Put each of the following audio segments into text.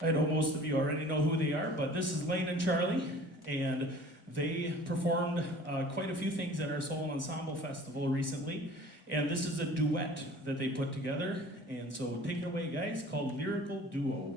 I know most of you already know who they are, but this is Lane and Charlie, and they performed quite a few things at our Solo Ensemble Festival recently, and this is a duet that they put together, and so take it away, guys, called Lyrical Duo.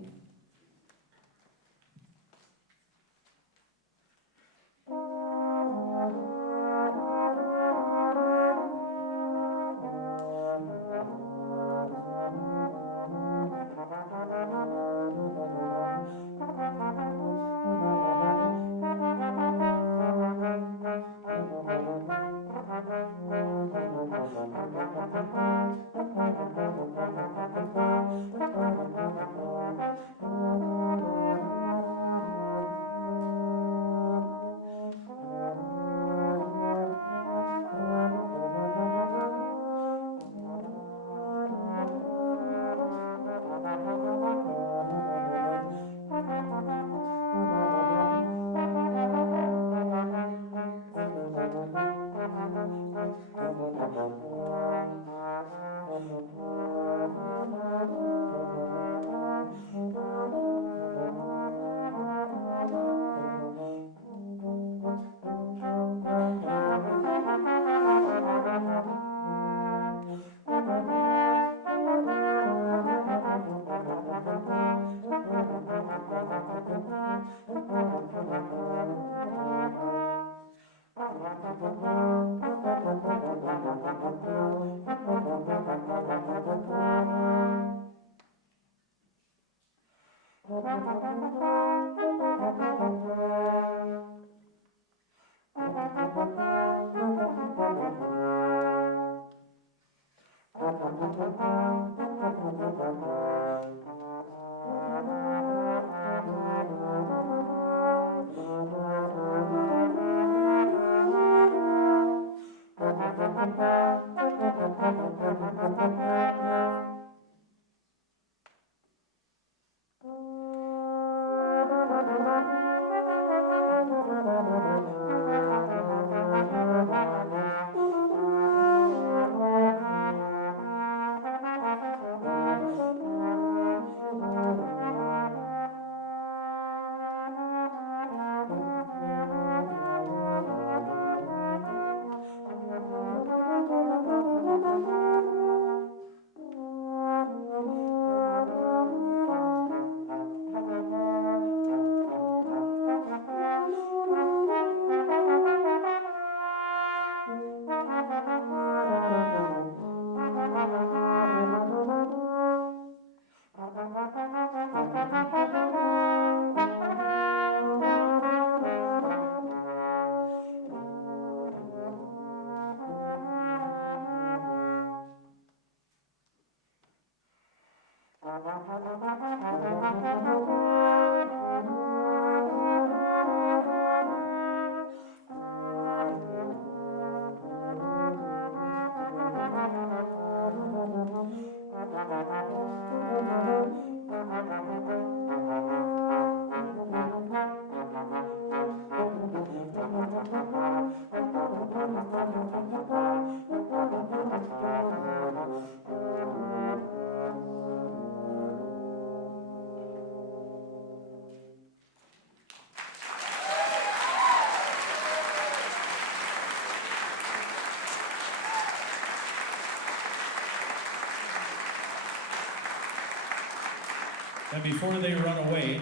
And before they run away,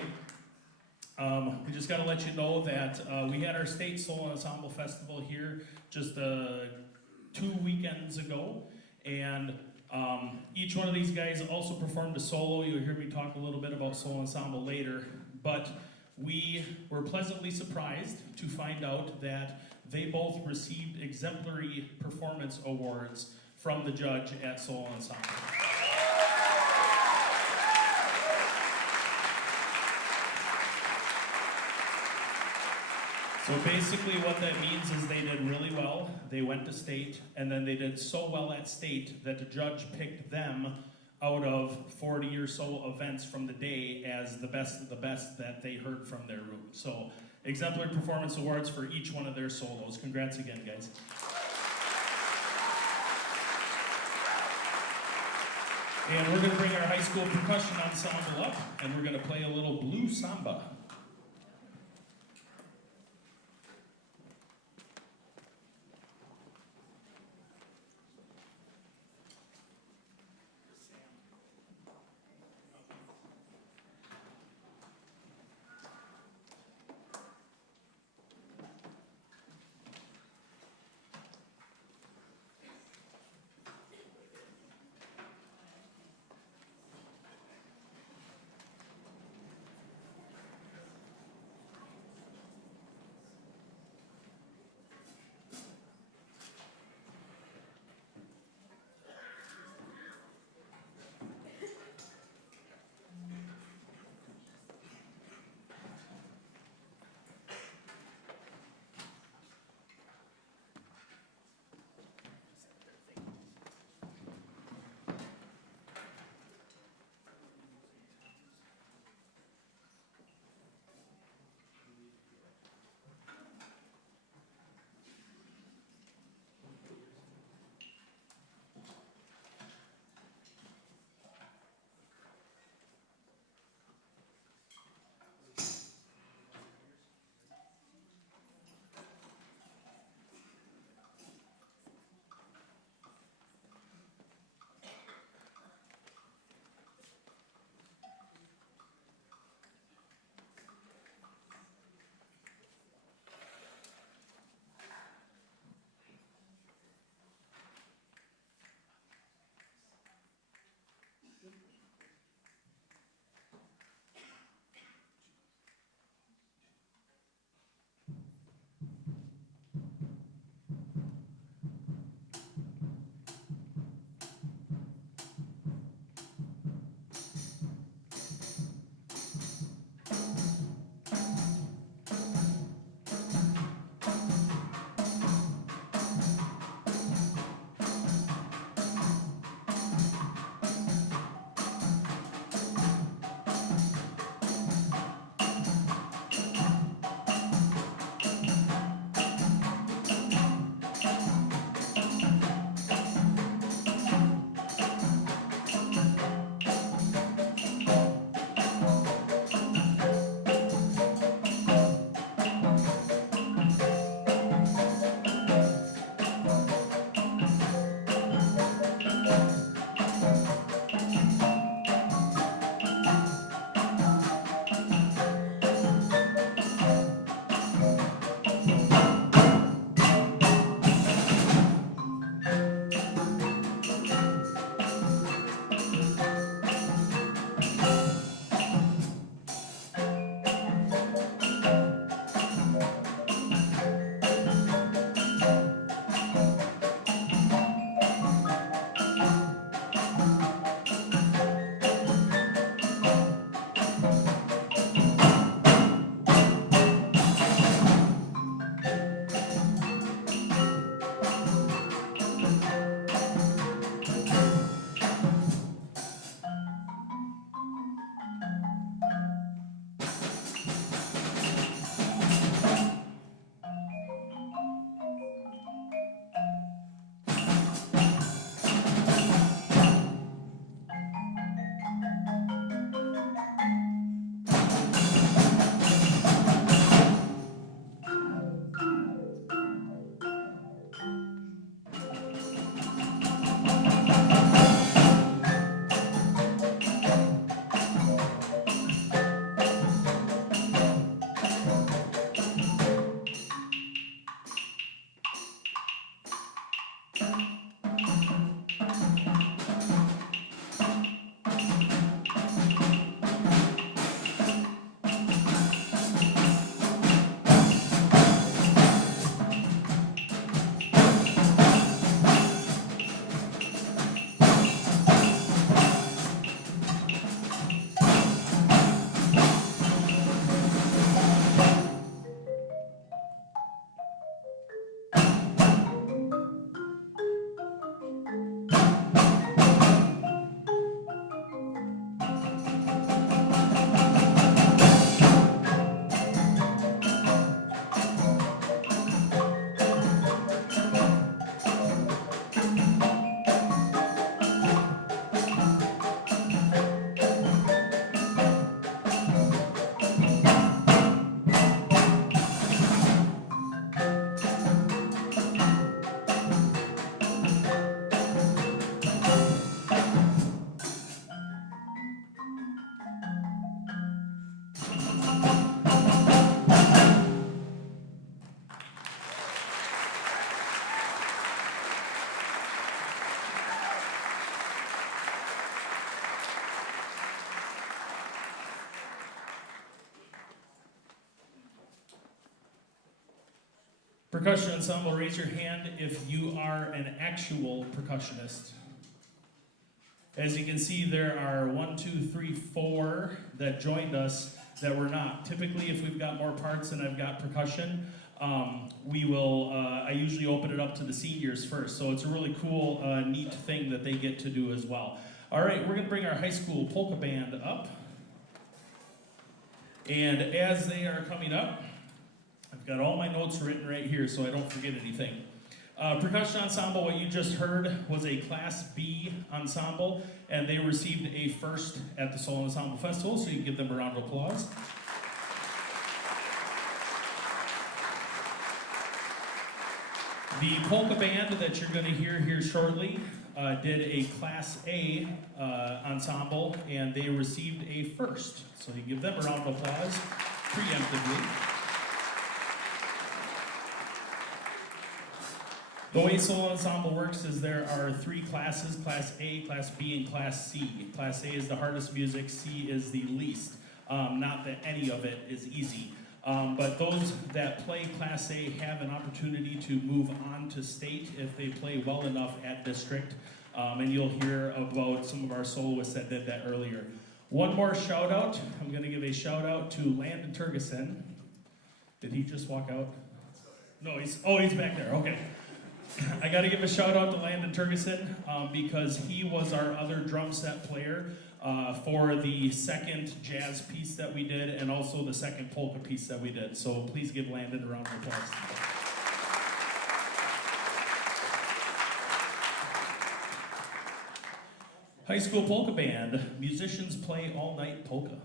we just got to let you know that we had our State Solo Ensemble Festival here just 2 weekends ago, and each one of these guys also performed a solo. You'll hear me talk a little bit about Solo Ensemble later, but we were pleasantly surprised to find out that they both received exemplary performance awards from the judge at Solo Ensemble. So basically what that means is they did really well, they went to state, and then they did so well at state that the judge picked them out of 40 or so events from the day as the best of the best that they heard from their room. So exemplary performance awards for each one of their solos. Congrats again, guys. And we're gonna bring our high school percussion ensemble up, and we're gonna play a little blue samba. Percussion ensemble, raise your hand if you are an actual percussionist. As you can see, there are 1, 2, 3, 4 that joined us that were not. Typically, if we've got more parts than I've got percussion, I usually open it up to the seniors first. So it's a really cool, neat thing that they get to do as well. All right, we're gonna bring our high school polka band up. And as they are coming up, I've got all my notes written right here so I don't forget anything. Percussion ensemble, what you just heard, was a Class B ensemble, and they received a first at the Solo Ensemble Festival, so you can give them a round of applause. The polka band that you're going to hear here shortly did a Class A ensemble, and they received a first, so you give them a round of applause preemptively. The way Solo Ensemble works is there are 3 classes, Class A, Class B, and Class C. Class A is the hardest music, C is the least. Not that any of it is easy. But those that play Class A have an opportunity to move on to state if they play well enough at district. And you'll hear about some of our soloists that did that earlier. One more shout out. I'm going to give a shout out to Landon Turgeson. Did he just walk out? No, he's back there. Okay. I got to give a shout out to Landon Turgeson because he was our other drum set player for the second jazz piece that we did and also the second polka piece that we did. So please give Landon a round of applause. High school polka band, musicians play all night polka.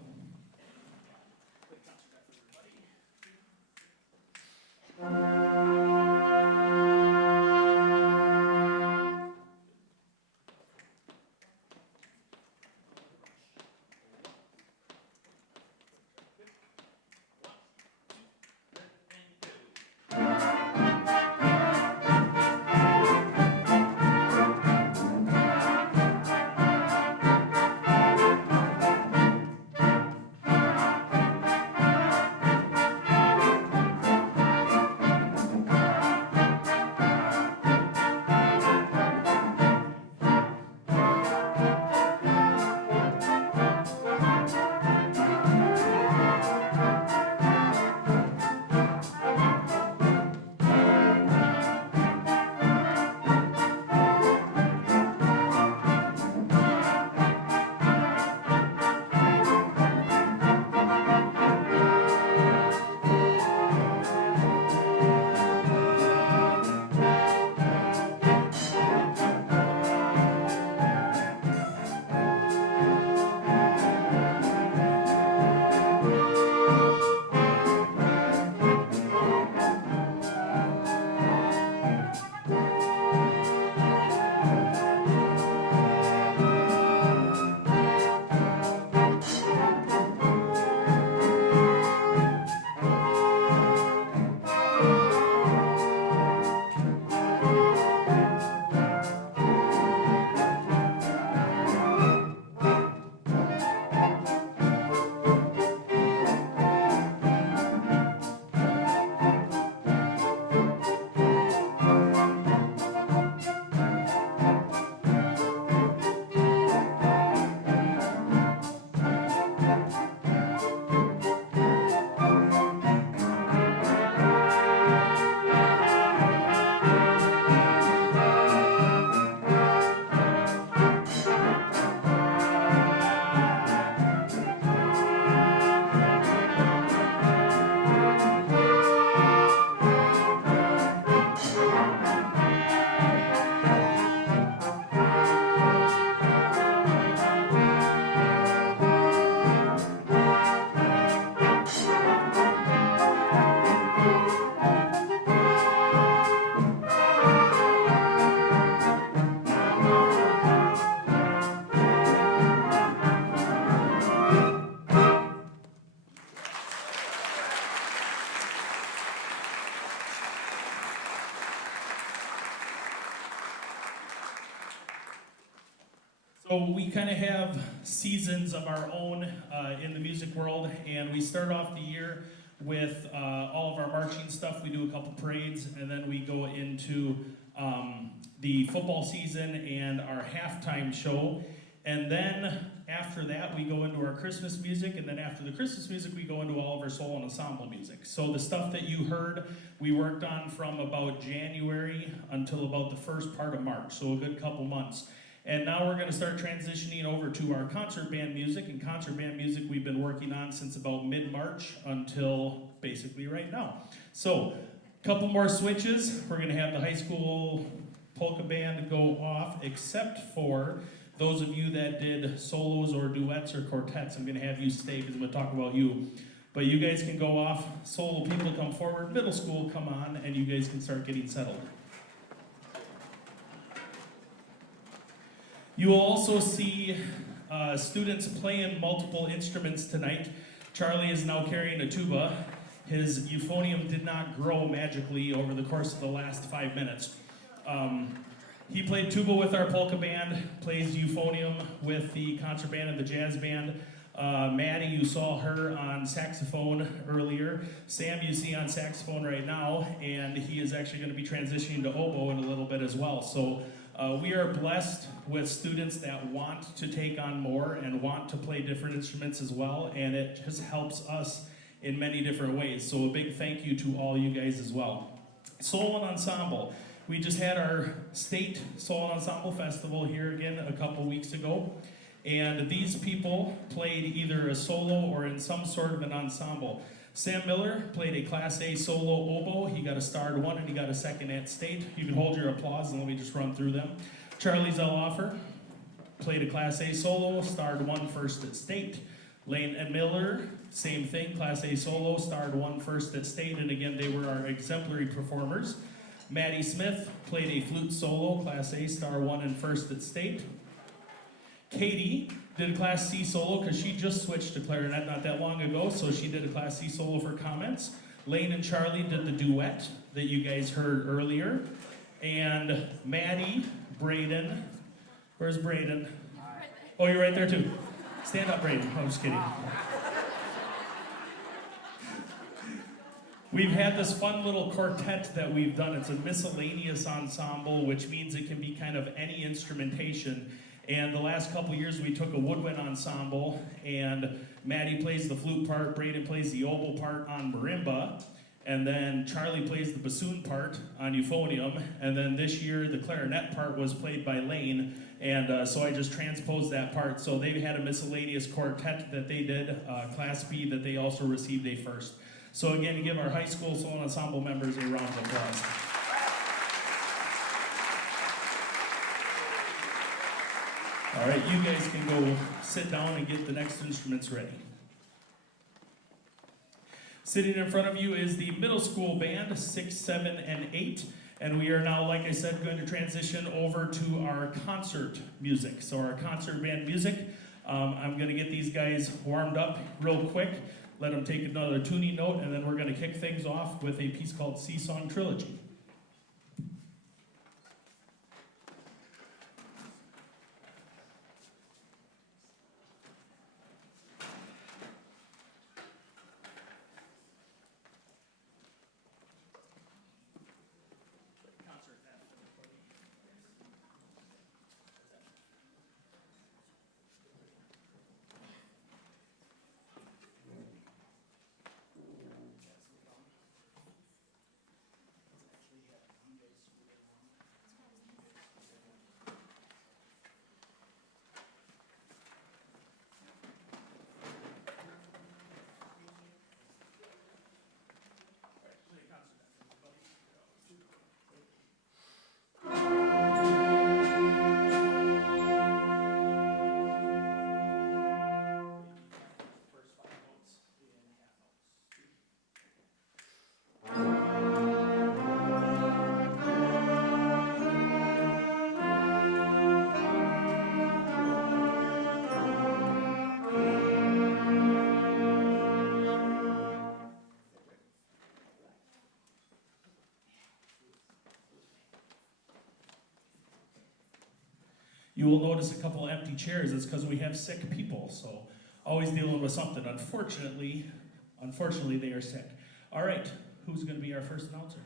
So we kind of have seasons of our own in the music world, and we start off the year with all of our marching stuff. We do a couple parades, and then we go into the football season and our halftime show. And then after that, we go into our Christmas music, and then after the Christmas music, we go into all of our solo and ensemble music. So the stuff that you heard, we worked on from about January until about the first part of March, so a good couple months. And now we're going to start transitioning over to our concert band music, and concert band music we've been working on since about mid-March until basically right now. So, a couple more switches. We're going to have the high school polka band go off, except for those of you that did solos or duets or quartets. I'm going to have you stay because I'm going to talk about you. But you guys can go off, solo people come forward, middle school come on, and you guys can start getting settled. You will also see students playing multiple instruments tonight. Charlie is now carrying a tuba. His euphonium did not grow magically over the course of the last 5 minutes. He played tuba with our polka band, plays euphonium with the concert band and the jazz band. Maddie, you saw her on saxophone earlier. Sam, you see on saxophone right now, and he is actually going to be transitioning to oboe in a little bit as well. So we are blessed with students that want to take on more and want to play different instruments as well, and it just helps us in many different ways. So a big thank you to all you guys as well. Solo and ensemble. We just had our state solo ensemble festival here again a couple weeks ago, and these people played either a solo or in some sort of an ensemble. Sam Miller played a Class A solo oboe. He got a starred 1 and he got a 2nd at state. You can hold your applause and let me just run through them. Charlie Zelloffer played a Class A solo, starred 1 1st at state. Lane and Miller, same thing, Class A solo, starred 1 1st at state, and again, they were our exemplary performers. Maddie Smith played a flute solo, Class A, star 1 and 1st at state. Katie did a Class C solo because she just switched to clarinet not that long ago, so she did a Class C solo for comments. Lane and Charlie did the duet that you guys heard earlier. And Maddie, Braden, where's Braden? Oh, you're right there too. Stand up, Braden. I'm just kidding. We've had this fun little quartet that we've done. It's a miscellaneous ensemble, which means it can be kind of any instrumentation. And the last couple years, we took a woodwind ensemble, and Maddie plays the flute part, Braden plays the oboe part on marimba, and then Charlie plays the bassoon part on euphonium, and then this year the clarinet part was played by Lane, and so I just transposed that part. So they had a miscellaneous quartet that they did, Class B, that they also received a first. So again, give our high school solo ensemble members a round of applause. All right, you guys can go sit down and get the next instruments ready. Sitting in front of you is the middle school band, 6, 7, and 8. And we are now, like I said, going to transition over to our concert music. So our concert band music, I'm going to get these guys warmed up real quick, let them take another tuning note, and then we're going to kick things off with a piece called Seasong Trilogy. You will notice a couple empty chairs. It's because we have sick people, so always dealing with something. Unfortunately, unfortunately, they are sick. All right, who's going to be our first announcer?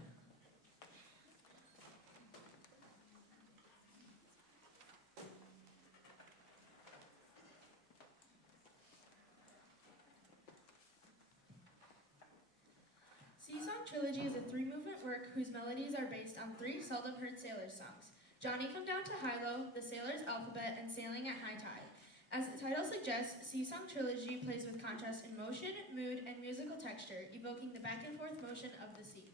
Sea-Song Trilogy is a three-movement work whose melodies are based on three seldom-heard sailors' songs: Johnny Come Down to Hilo, The Sailor's Alphabet, and Sailing at High Tide. As the title suggests, Sea-Song Trilogy plays with contrast in motion, mood, and musical texture, evoking the back-and-forth motion of the sea.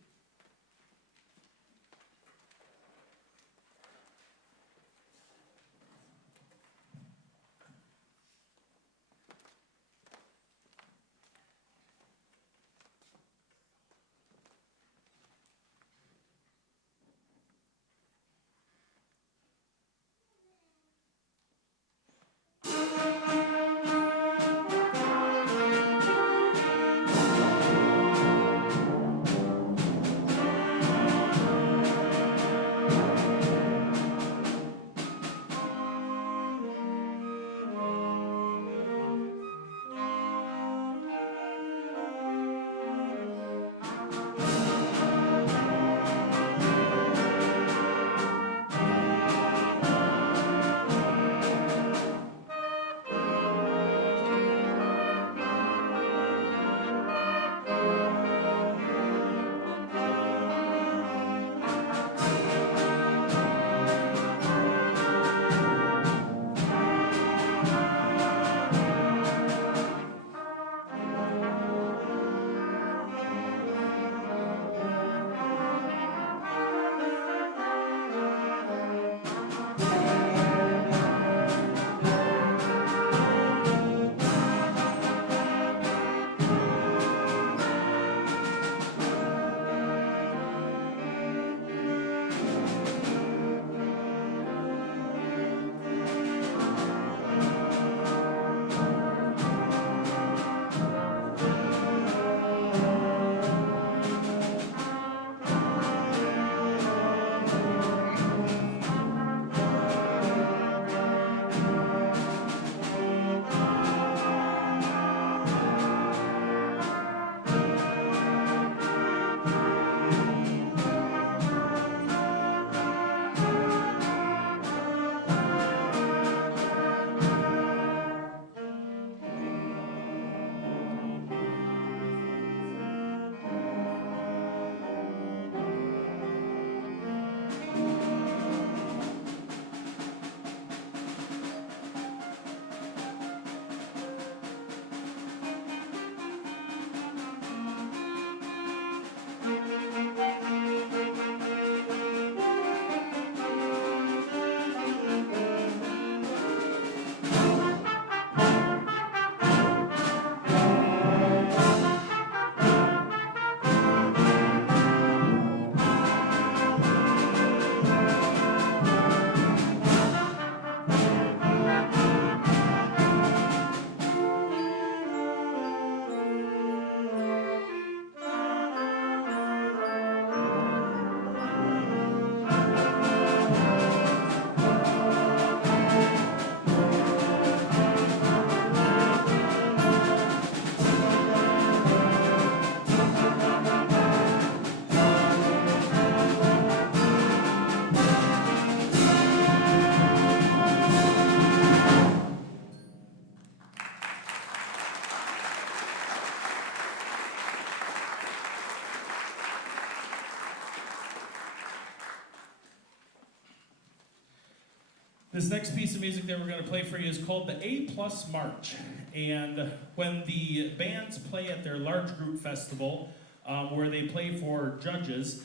This next piece of music that we're going to play for you is called the A Plus March. And when the bands play at their large group festival, where they play for judges,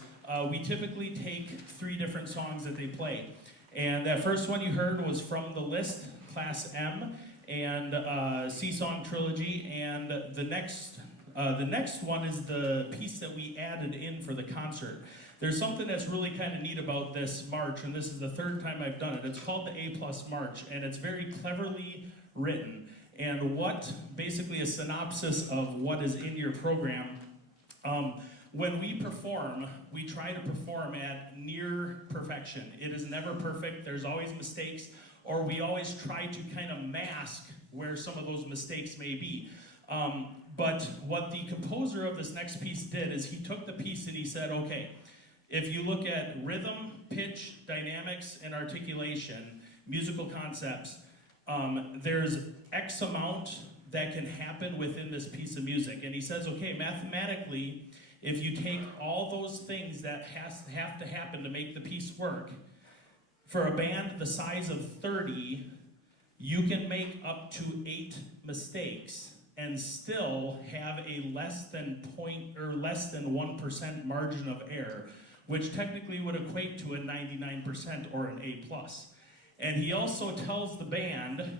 we typically take three different songs that they play. And that first one you heard was from the list, Class M, and Sea-Song Trilogy. And the next one is the piece that we added in for the concert. There's something that's really kind of neat about this march, and this is the third time I've done it. It's called the A Plus March, and it's very cleverly written. And basically a synopsis of what is in your program. When we perform, we try to perform at near perfection. It is never perfect, there's always mistakes, or we always try to kind of mask where some of those mistakes may be. But what the composer of this next piece did is he took the piece and he said, okay, if you look at rhythm, pitch, dynamics, and articulation, musical concepts, there's X amount that can happen within this piece of music. And he says, okay, mathematically, if you take all those things that have to happen to make the piece work, for a band the size of 30, you can make up to 8 mistakes and still have a less than 1% margin of error, which technically would equate to a 99% or an A+. And he also tells the band,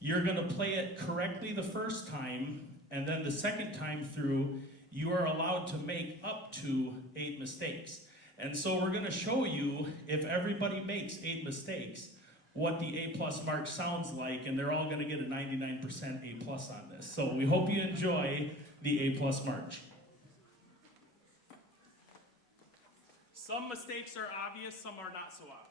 you're gonna play it correctly the first time, and then the second time through, you are allowed to make up to 8 mistakes. And so we're gonna show you, if everybody makes 8 mistakes, what the A+ march sounds like, and they're all gonna get a 99% A+ on this. So we hope you enjoy the A+ march. Some mistakes are obvious, some are not so obvious.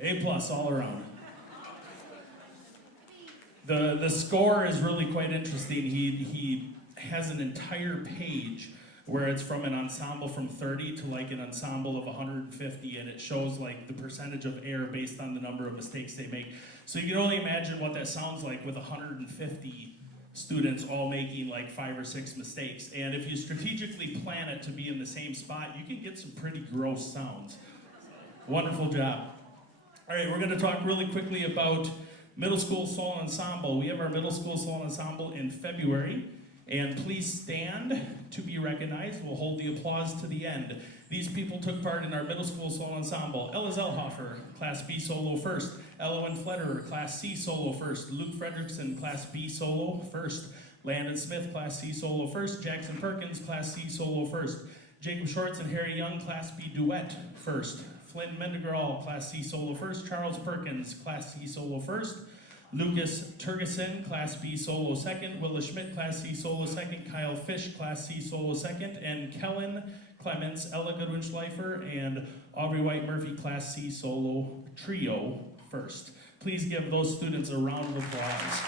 A plus all around. The score is really quite interesting. He has an entire page where it's from an ensemble from 30 to like an ensemble of 150, and it shows like the percentage of error based on the number of mistakes they make. So you can only imagine what that sounds like with 150 students all making like 5 or 6 mistakes. And if you strategically plan it to be in the same spot, you can get some pretty gross sounds. Wonderful job. All right, we're going to talk really quickly about middle school solo ensemble. We have our middle school solo ensemble in February. And please stand to be recognized. We'll hold the applause to the end. These people took part in our middle school solo ensemble. Ella Zellhofer, Class B solo first. Ella Fletterer, Class C solo first. Luke Fredrickson, Class B solo first. Landon Smith, Class C solo first. Jackson Perkins, Class C solo first. Jacob Shorts and Harry Young, Class B duet first. Flynn Mendegraal, Class C solo first. Charles Perkins, Class C solo first. Lucas Turgeson, Class B solo second. Willa Schmidt, Class C solo second. Kyle Fish, Class C solo second. And Kellen Clements, Ella Goodwin Schleifer, and Aubrey White Murphy, Class C solo trio first. Please give those students a round of applause.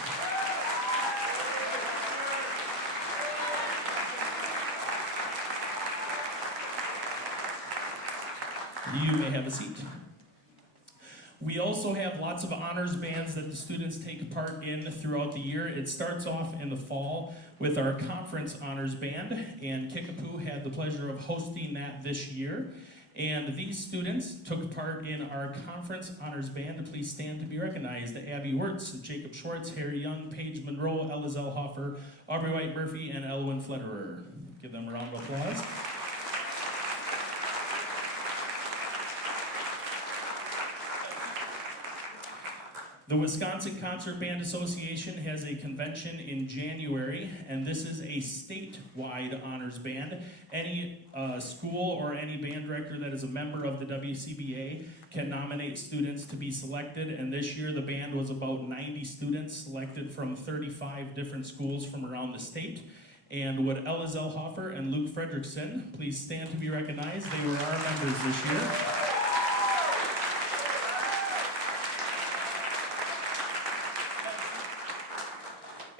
You may have a seat. We also have lots of honors bands that the students take part in throughout the year. It starts off in the fall with our conference honors band, and Kickapoo had the pleasure of hosting that this year. And these students took part in our conference honors band. Please stand to be recognized. Abby Wirtz, Jacob Schwartz, Harry Young, Paige Monroe, Ella Zellhofer, Aubrey White Murphy, and Elwin Fletterer. Give them a round of applause. The Wisconsin Concert Band Association has a convention in January, and this is a statewide honors band. Any school or any band director that is a member of the WCBA can nominate students to be selected, and this year the band was about 90 students selected from 35 different schools from around the state. And would Ella Zellhofer and Luke Fredrickson please stand to be recognized? They were our members this year.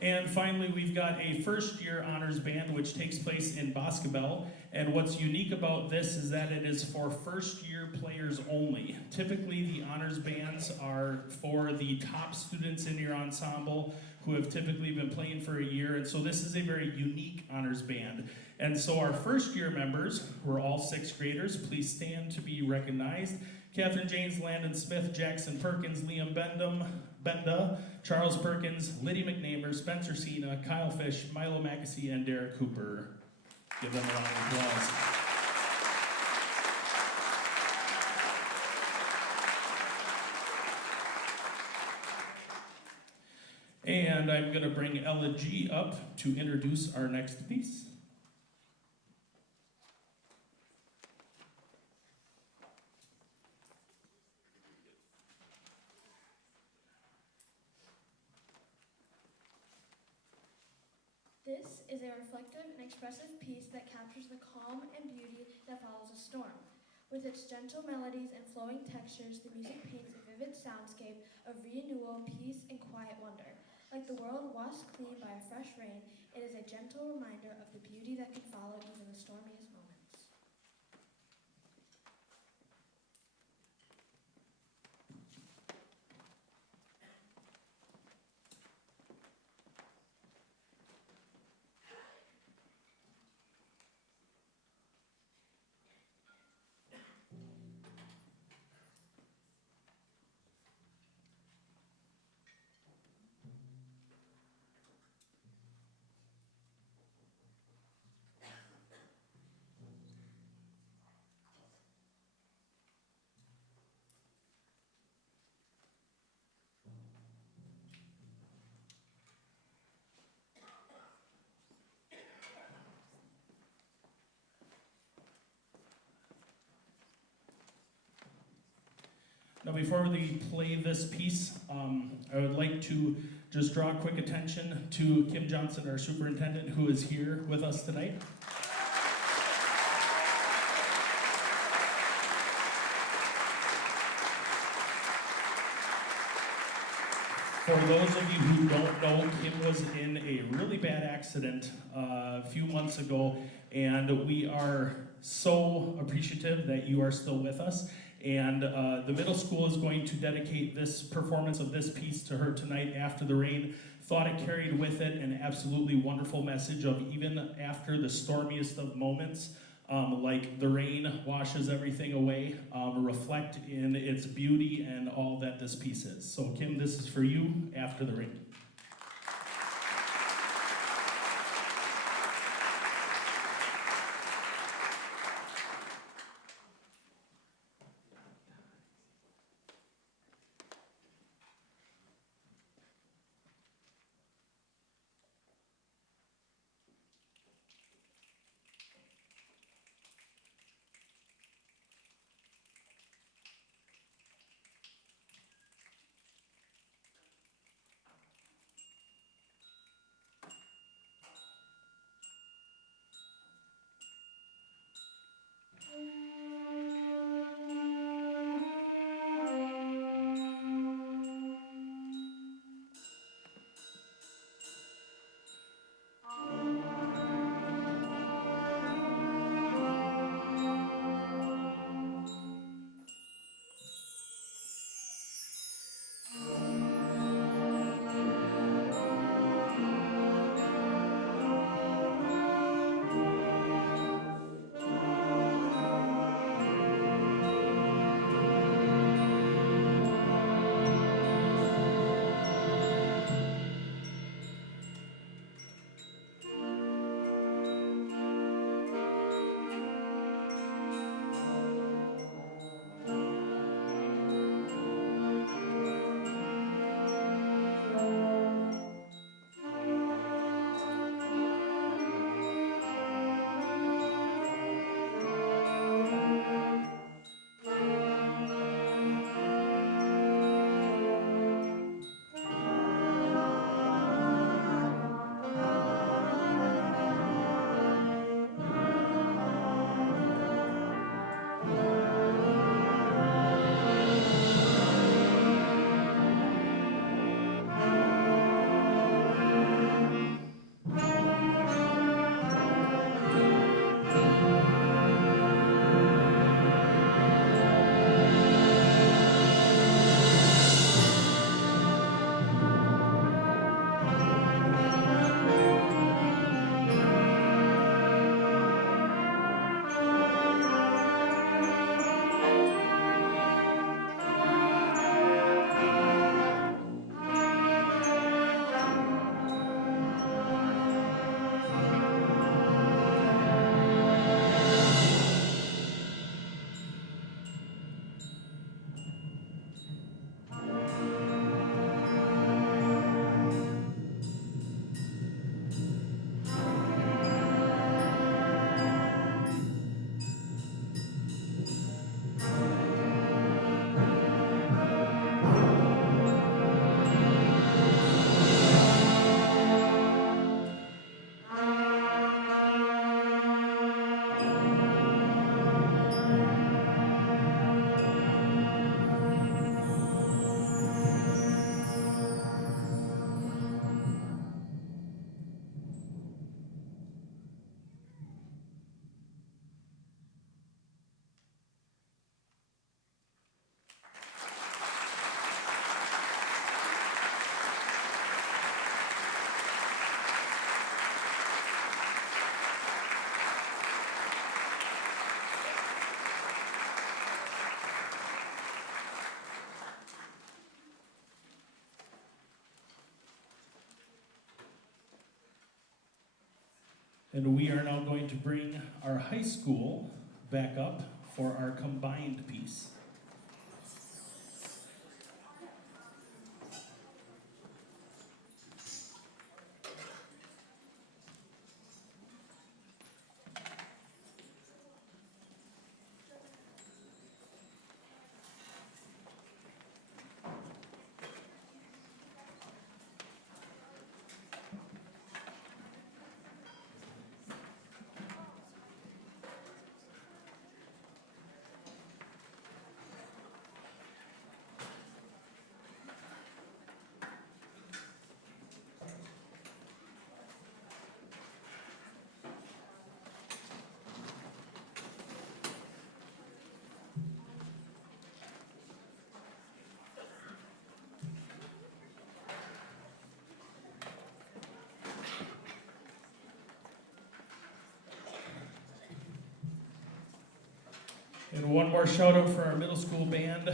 And finally, we've got a first-year honors band, which takes place in Boscobel. And what's unique about this is that it is for first-year players only. Typically, the honors bands are for the top students in your ensemble who have typically been playing for a year. And so this is a very unique honors band. And so our first-year members were all 6th graders. Please stand to be recognized. Catherine James, Landon Smith, Jackson Perkins, Liam Benda, Charles Perkins, Liddy McNamer, Spencer Cena, Kyle Fish, Milo Mackesy, and Derek Cooper. Give them a round of applause. And I'm going to bring Ella G up to introduce our next piece. This is a reflective and expressive piece that captures the calm and beauty that follows a storm. With its gentle melodies and flowing textures, the music paints a vivid soundscape of renewal, peace, and quiet wonder. Like the world washed clean by a fresh rain, it is a gentle reminder of the beauty that can follow even the stormiest moments. Now, before we play this piece, I would like to just draw quick attention to Kim Johnson, our superintendent, who is here with us tonight. For those of you who don't know, Kim was in a really bad accident a few months ago, and we are so appreciative that you are still with us. And the middle school is going to dedicate this performance of this piece to her tonight, After the Rain. Thought it carried with it an absolutely wonderful message of even after the stormiest of moments, like the rain washes everything away, reflect in its beauty and all that this piece is. So Kim, this is for you, After the Rain. And we are now going to bring our high school back up for our combined piece. And one more shout out for our middle school band.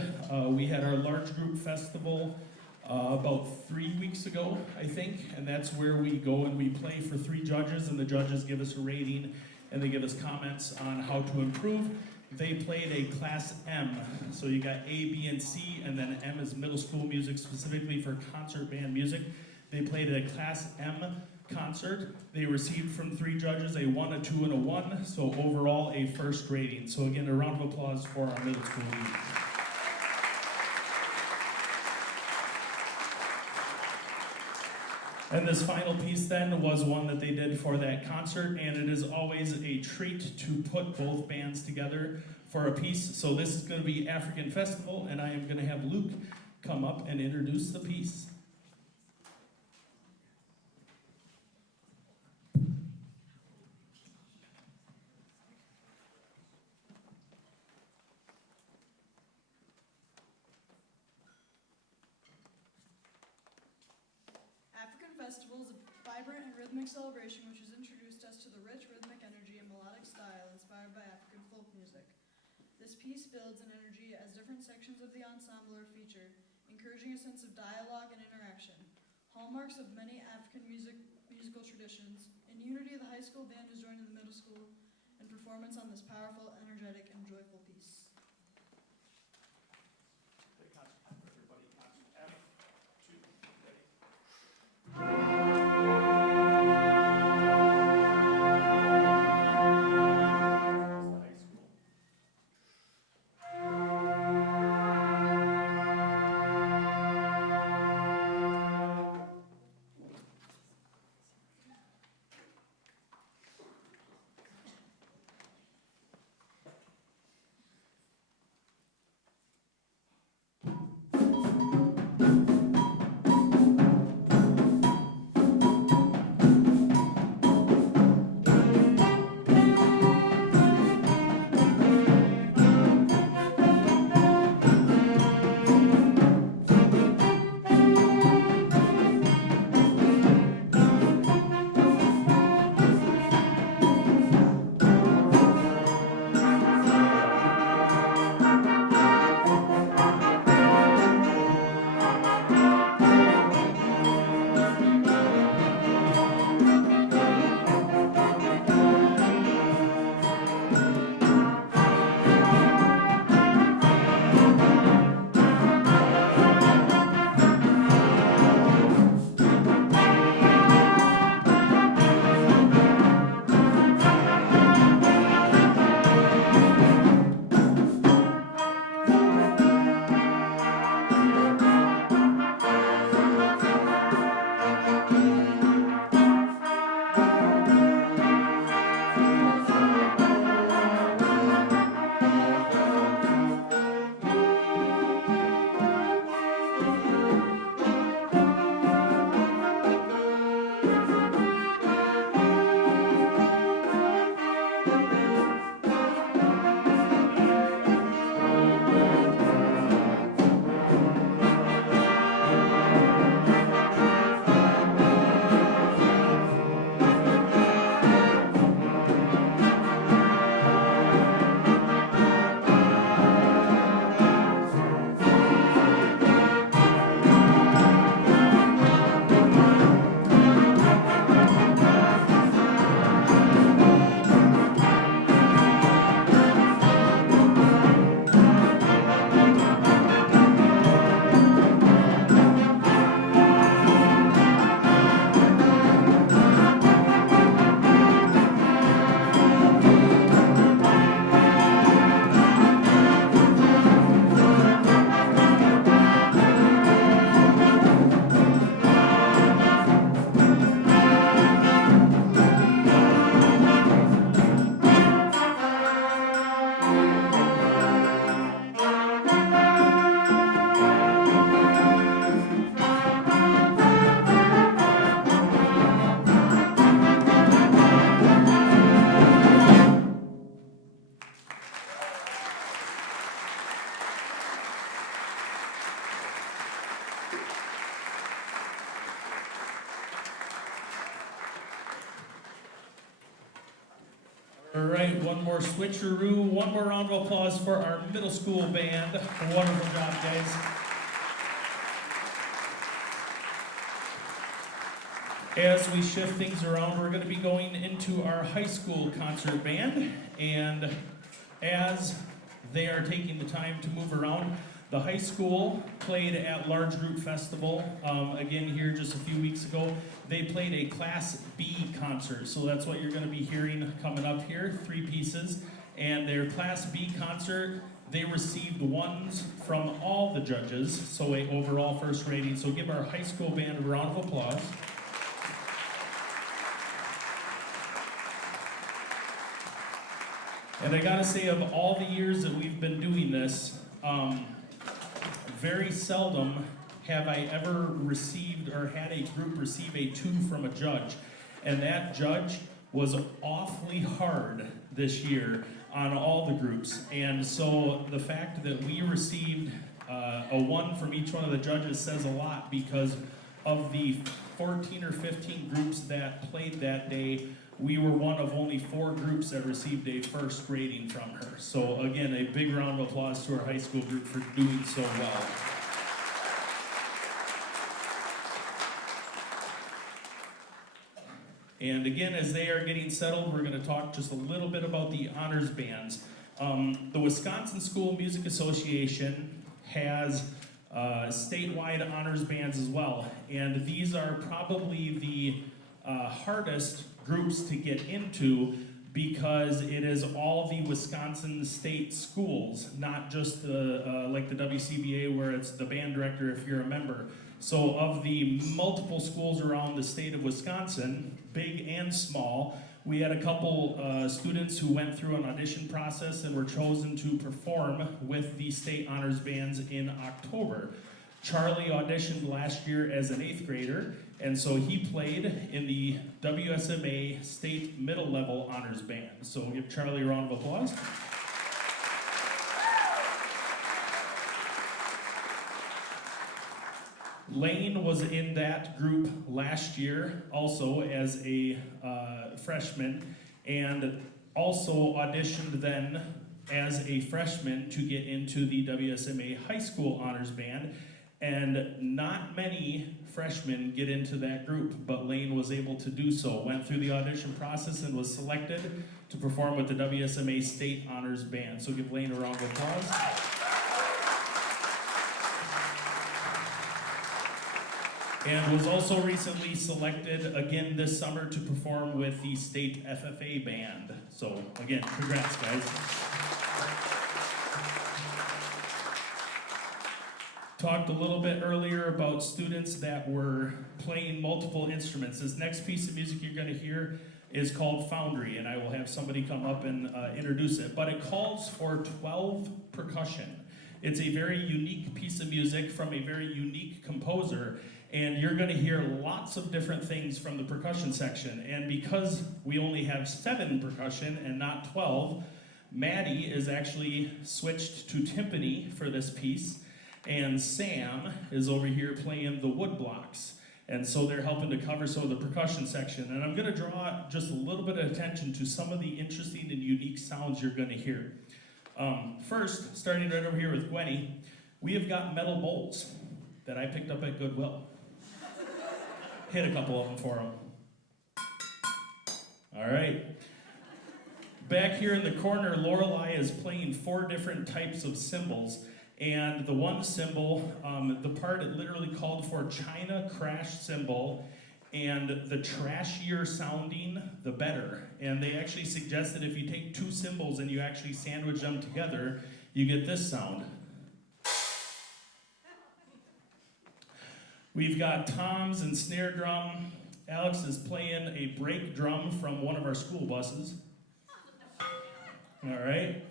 We had our large group festival about 3 weeks ago, I think, and that's where we go and we play for 3 judges, and the judges give us a rating and they give us comments on how to improve. They played a class M, so you got A, B, and C, and then M is middle school music, specifically for concert band music. They played a class M concert. They received from 3 judges a 1, a 2, and a 1, so overall a first rating. So again, a round of applause for our middle school leaders. And this final piece then was one that they did for that concert, and it is always a treat to put both bands together for a piece. So this is going to be African Festival, and I am going to have Luke come up and introduce the piece. African Festival is a vibrant and rhythmic celebration which has introduced us to the rich rhythmic energy and melodic style inspired by African folk music. This piece builds in energy as different sections of the ensemble are featured, encouraging a sense of dialogue and interaction. Hallmarks of many African musical traditions. In unity, the high school band is joining the middle school in performance on this powerful, energetic, and joyful piece. All right, one more switcheroo, one more round of applause for our middle school band. Wonderful job, guys. As we shift things around, we're going to be going into our high school concert band, and as they are taking the time to move around, the high school played at Large Group Festival, again here just a few weeks ago. They played a Class B concert, so that's what you're going to be hearing coming up here, 3 pieces. And their Class B concert, they received 1s from all the judges, so a overall first rating. So give our high school band a round of applause. And I gotta say, of all the years that we've been doing this, very seldom have I ever received or had a group receive a 2 from a judge. And that judge was awfully hard this year on all the groups. And so the fact that we received a 1 from each one of the judges says a lot, because of the 14 or 15 groups that played that day, we were one of only 4 groups that received a first rating from her. So again, a big round of applause to our high school group for doing so well. And again, as they are getting settled, we're going to talk just a little bit about the honors bands. The Wisconsin School Music Association has statewide honors bands as well. And these are probably the hardest groups to get into, because it is all the Wisconsin state schools, not just the like the WCBA where it's the band director if you're a member. So of the multiple schools around the state of Wisconsin, big and small, we had a couple students who went through an audition process and were chosen to perform with the state honors bands in October. Charlie auditioned last year as an 8th grader, and so he played in the WSMA State Middle Level Honors Band. So we'll give Charlie a round of applause. Lane was in that group last year, also as a freshman, and also auditioned then as a freshman to get into the WSMA High School Honors Band. And not many freshmen get into that group, but Lane was able to do so. Went through the audition process and was selected to perform with the WSMA State Honors Band. So give Lane a round of applause. And was also recently selected again this summer to perform with the State FFA Band. So again, congrats, guys. Talked a little bit earlier about students that were playing multiple instruments. This next piece of music you're going to hear is called Foundry, and I will have somebody come up and introduce it. But it calls for 12 percussion. It's a very unique piece of music from a very unique composer, and you're going to hear lots of different things from the percussion section. And because we only have 7 percussion and not 12, Maddie is actually switched to timpani for this piece. And Sam is over here playing the wood blocks. And so they're helping to cover some of the percussion section. And I'm going to draw just a little bit of attention to some of the interesting and unique sounds you're going to hear. First, starting right over here with Gwenny, we have got metal bowls that I picked up at Goodwill. Hit a couple of them for them. All right. Back here in the corner, Lorelei is playing 4 different types of cymbals. And the one cymbal, the part it literally called for China crash cymbal, and the trashier sounding, the better. And they actually suggested if you take 2 cymbals and you actually sandwich them together, you get this sound. We've got toms and snare drum. Alex is playing a brake drum from one of our school buses. All right.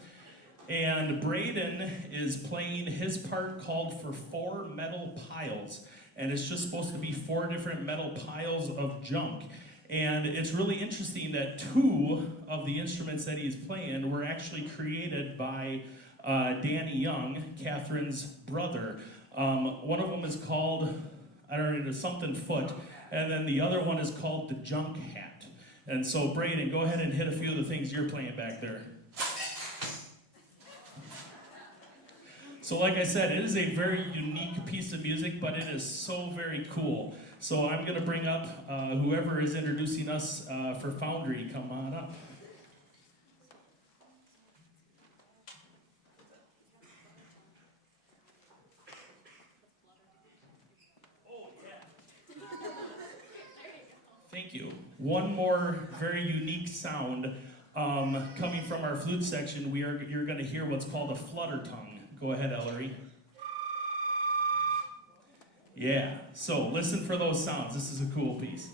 And Braden is playing his part called for 4 metal piles. And it's just supposed to be 4 different metal piles of junk. And it's really interesting that 2 of the instruments that he's playing were actually created by Danny Young, Catherine's brother. One of them is called, I don't know, something foot. And then the other one is called the junk hat. And so, Braden, go ahead and hit a few of the things you're playing back there. So like I said, it is a very unique piece of music, but it is so very cool. So I'm going to bring up whoever is introducing us for Foundry. Come on up. Oh, yeah. Thank you. One more very unique sound coming from our flute section. You're going to hear what's called a flutter tongue. Go ahead, Ellery. Yeah, so listen for those sounds. This is a cool piece.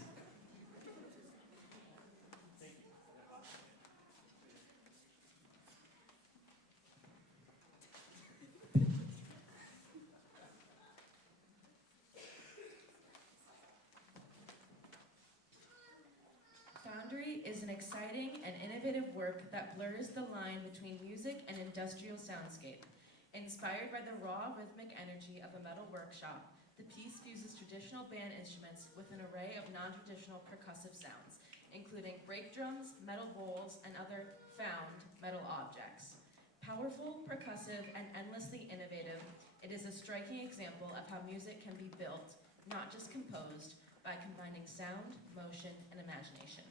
Foundry is an exciting and innovative work that blurs the line between music and industrial soundscape. Inspired by the raw rhythmic energy of a metal workshop, the piece fuses traditional band instruments with an array of non-traditional percussive sounds, including brake drums, metal bowls, and other found metal objects. Powerful, percussive, and endlessly innovative, it is a striking example of how music can be built, not just composed, by combining sound, motion, and imagination.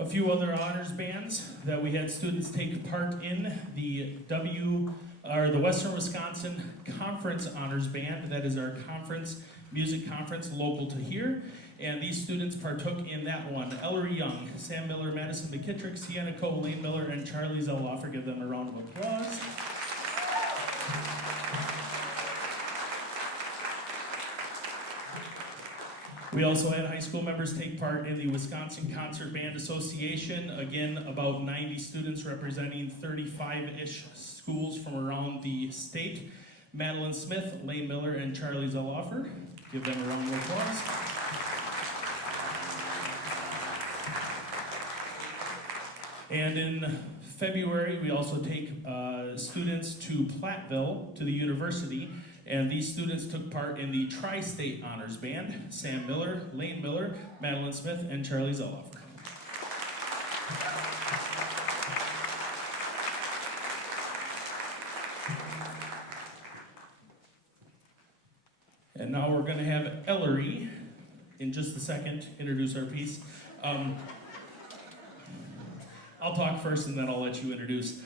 A few other honors bands that we had students take part in: the Western Wisconsin Conference Honors Band. That is our conference, music conference local to here. And these students partook in that one. Ellery Young, Sam Miller, Madison McKittrick, Sienna Coe, Lane Miller, and Charlie Zellofer. Give them a round of applause. We also had high school members take part in the Wisconsin Concert Band Association. Again, about 90 students representing 35-ish schools from around the state. Madeline Smith, Lane Miller, and Charlie Zellofer. Give them a round of applause. And in February, we also take students to Platteville, to the university, and these students took part in the Tri-State Honors Band: Sam Miller, Lane Miller, Madeline Smith, and Charlie Zellofer. And now we're going to have Ellery, in just a second, introduce our piece. I'll talk first and then I'll let you introduce.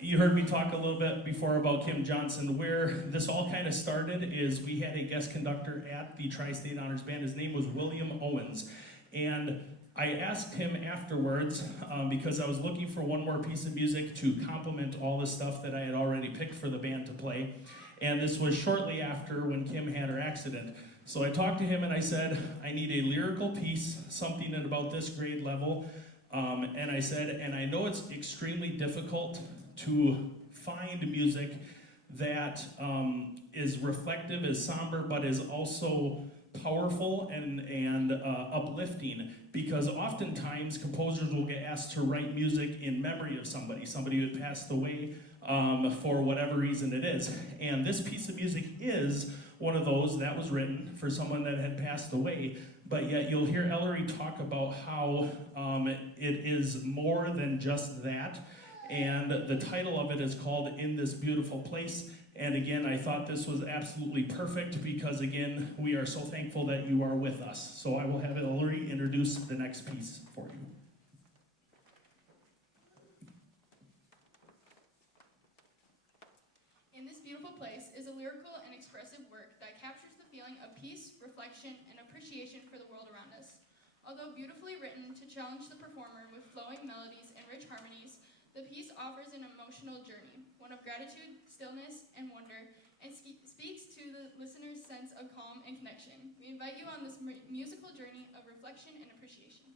You heard me talk a little bit before about Kim Johnson. Where this all kind of started is we had a guest conductor at the Tri-State Honors Band. His name was William Owens. And I asked him afterwards, because I was looking for one more piece of music to complement all the stuff that I had already picked for the band to play. And this was shortly after when Kim had her accident. So I talked to him and I said, I need a lyrical piece, something at about this grade level. And I said, and I know it's extremely difficult to find music that is reflective, is somber, but is also powerful and uplifting, because oftentimes composers will get asked to write music in memory of somebody who had passed away for whatever reason it is. And this piece of music is one of those that was written for someone that had passed away. But yet you'll hear Ellery talk about how it is more than just that. And the title of it is called In This Beautiful Place. And again, I thought this was absolutely perfect because, again, we are so thankful that you are with us. So I will have Ellery introduce the next piece for you. In This Beautiful Place is a lyrical and expressive work that captures the feeling of peace, reflection, and appreciation for the world around us. Although beautifully written to challenge the performer with flowing melodies and rich harmonies, the piece offers an emotional journey, one of gratitude, stillness, and wonder, and speaks to the listener's sense of calm and connection. We invite you on this musical journey of reflection and appreciation.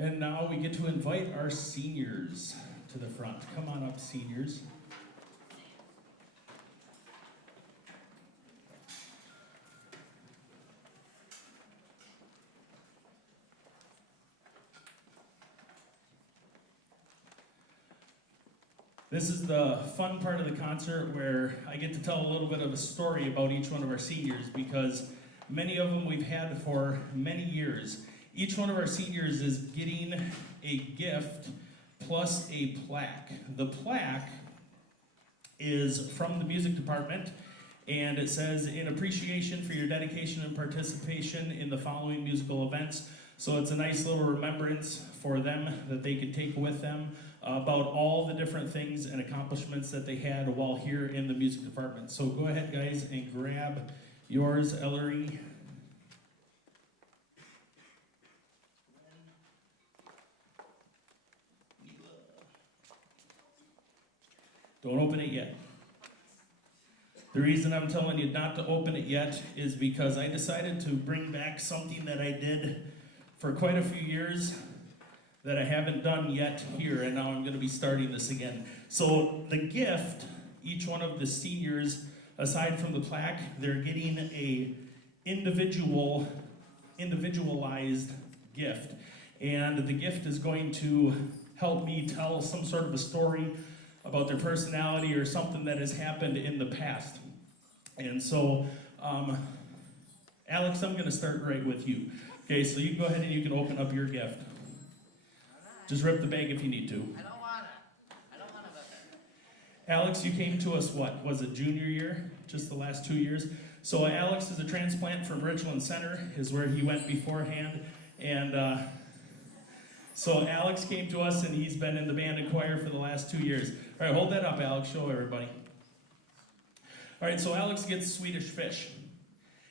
And now we get to invite our seniors to the front. Come on up, seniors. This is the fun part of the concert where I get to tell a little bit of a story about each one of our seniors because many of them we've had for many years. Each one of our seniors is getting a gift plus a plaque. The plaque is from the music department and it says, in appreciation for your dedication and participation in the following musical events. So it's a nice little remembrance for them that they could take with them about all the different things and accomplishments that they had while here in the music department. So go ahead, guys, and grab yours, Ellery. Don't open it yet. The reason I'm telling you not to open it yet is because I decided to bring back something that I did for quite a few years that I haven't done yet here, and now I'm going to be starting this again. So the gift, each one of the seniors, aside from the plaque, they're getting a individualized gift. And the gift is going to help me tell some sort of a story about their personality or something that has happened in the past. And so, Alex, I'm going to start right with you. Okay, so you go ahead and you can open up your gift. Just rip the bag if you need to. I don't want it. I don't want to open it. Alex, you came to us, what, was it junior year? Just the last 2 years? So Alex is a transplant from Richland Center, is where he went beforehand. And so Alex came to us, and he's been in the band and choir for the last 2 years. All right, hold that up, Alex. Show everybody. All right, so Alex gets Swedish Fish.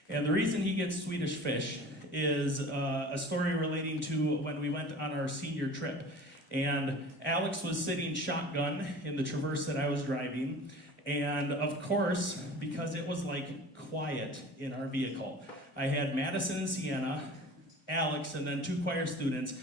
And the reason he gets Swedish Fish is a story relating to when we went on our senior trip. And Alex was sitting shotgun in the Traverse that I was driving. And of course, because it was like quiet in our vehicle, I had Madison and Sienna, Alex, and then 2 choir students.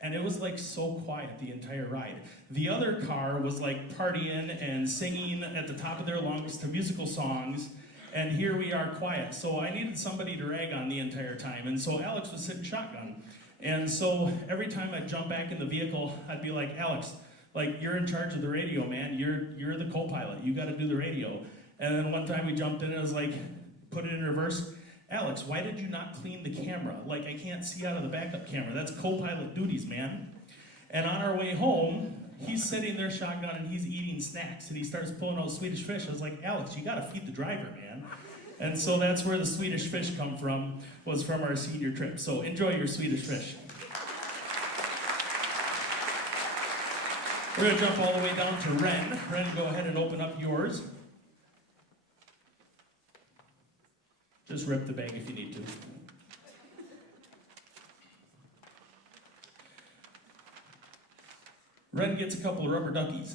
And it was like so quiet the entire ride. The other car was like partying and singing at the top of their lungs to musical songs. And here we are quiet. So I needed somebody to rag on the entire time. And so Alex was sitting shotgun. And so every time I'd jump back in the vehicle, I'd be like, Alex, like, you're in charge of the radio, man. You're the co-pilot. You got to do the radio. And then one time we jumped in and it was like, put it in reverse. Alex, why did you not clean the camera? Like, I can't see out of the backup camera. That's co-pilot duties, man. And on our way home, he's sitting there shotgun and he's eating snacks and he starts pulling out Swedish Fish. I was like, Alex, you got to feed the driver, man. And so that's where the Swedish Fish come from, was from our senior trip. So enjoy your Swedish Fish. We're going to jump all the way down to Ren. Ren, go ahead and open up yours. Just rip the bag if you need to. Ren gets a couple of rubber duckies.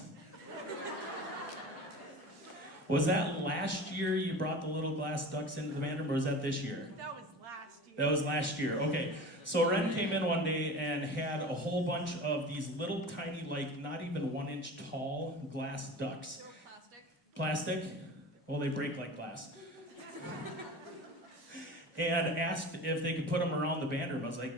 Was that last year you brought the little glass ducks into the band room, or was that this year? That was last year. That was last year, okay. So Ren came in one day and had a whole bunch of these little tiny, like not even 1 inch tall glass ducks. They were plastic. Plastic? Well, they break like glass. And asked if they could put them around the band room. I was like,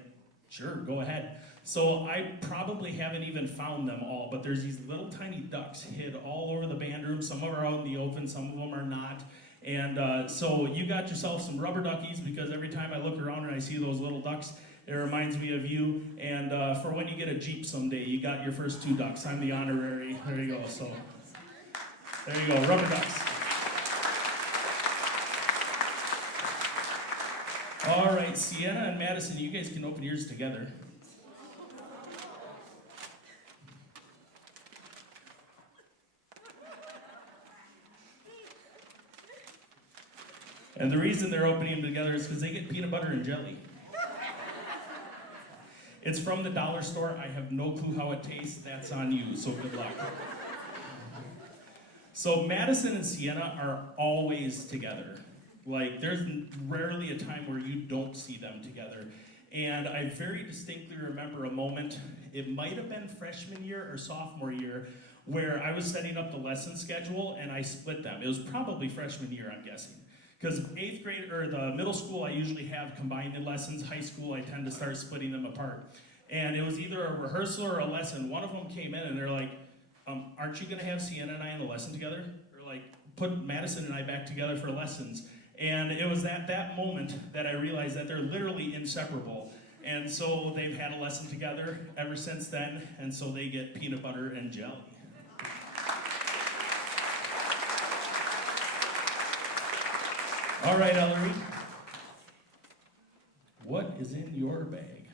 sure, go ahead. So I probably haven't even found them all, but there's these little tiny ducks hid all over the band room. Some are out in the open, some of them are not. And so you got yourself some rubber duckies, because every time I look around and I see those little ducks, it reminds me of you. And for when you get a Jeep someday, you got your first 2 ducks. I'm the honorary. There you go. So there you go, rubber ducks. All right, Sienna and Madison, you guys can open yours together. And the reason they're opening them together is because they get peanut butter and jelly. It's from the dollar store. I have no clue how it tastes. That's on you, so good luck. So Madison and Sienna are always together. Like, there's rarely a time where you don't see them together. And I very distinctly remember a moment, it might have been freshman year or sophomore year, where I was setting up the lesson schedule and I split them. It was probably freshman year, I'm guessing. Because 8th grade, or the middle school, I usually have combined lessons. High school, I tend to start splitting them apart. And it was either a rehearsal or a lesson. One of them came in and they're like, aren't you gonna have Sienna and I in a lesson together? Or like, put Madison and I back together for lessons. And it was at that moment that I realized that they're literally inseparable. And so they've had a lesson together ever since then, and so they get peanut butter and jelly. All right, Ellery. What is in your bag?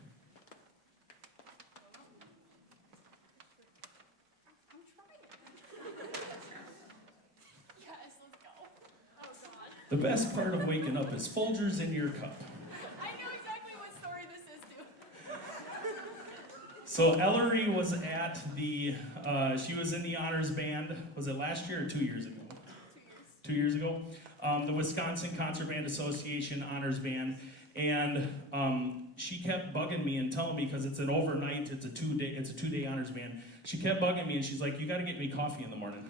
I'm trying. Yes, let's go. Oh God. The best part of waking up is Folgers in your cup. I know exactly what story this is too. So Ellery was at the, she was in the honors band, was it last year or 2 years ago? 2 years ago. The Wisconsin Concert Band Association honors band. And she kept bugging me and telling me, because it's an overnight, it's a two-day honors band. She kept bugging me and she's like, you gotta get me coffee in the morning.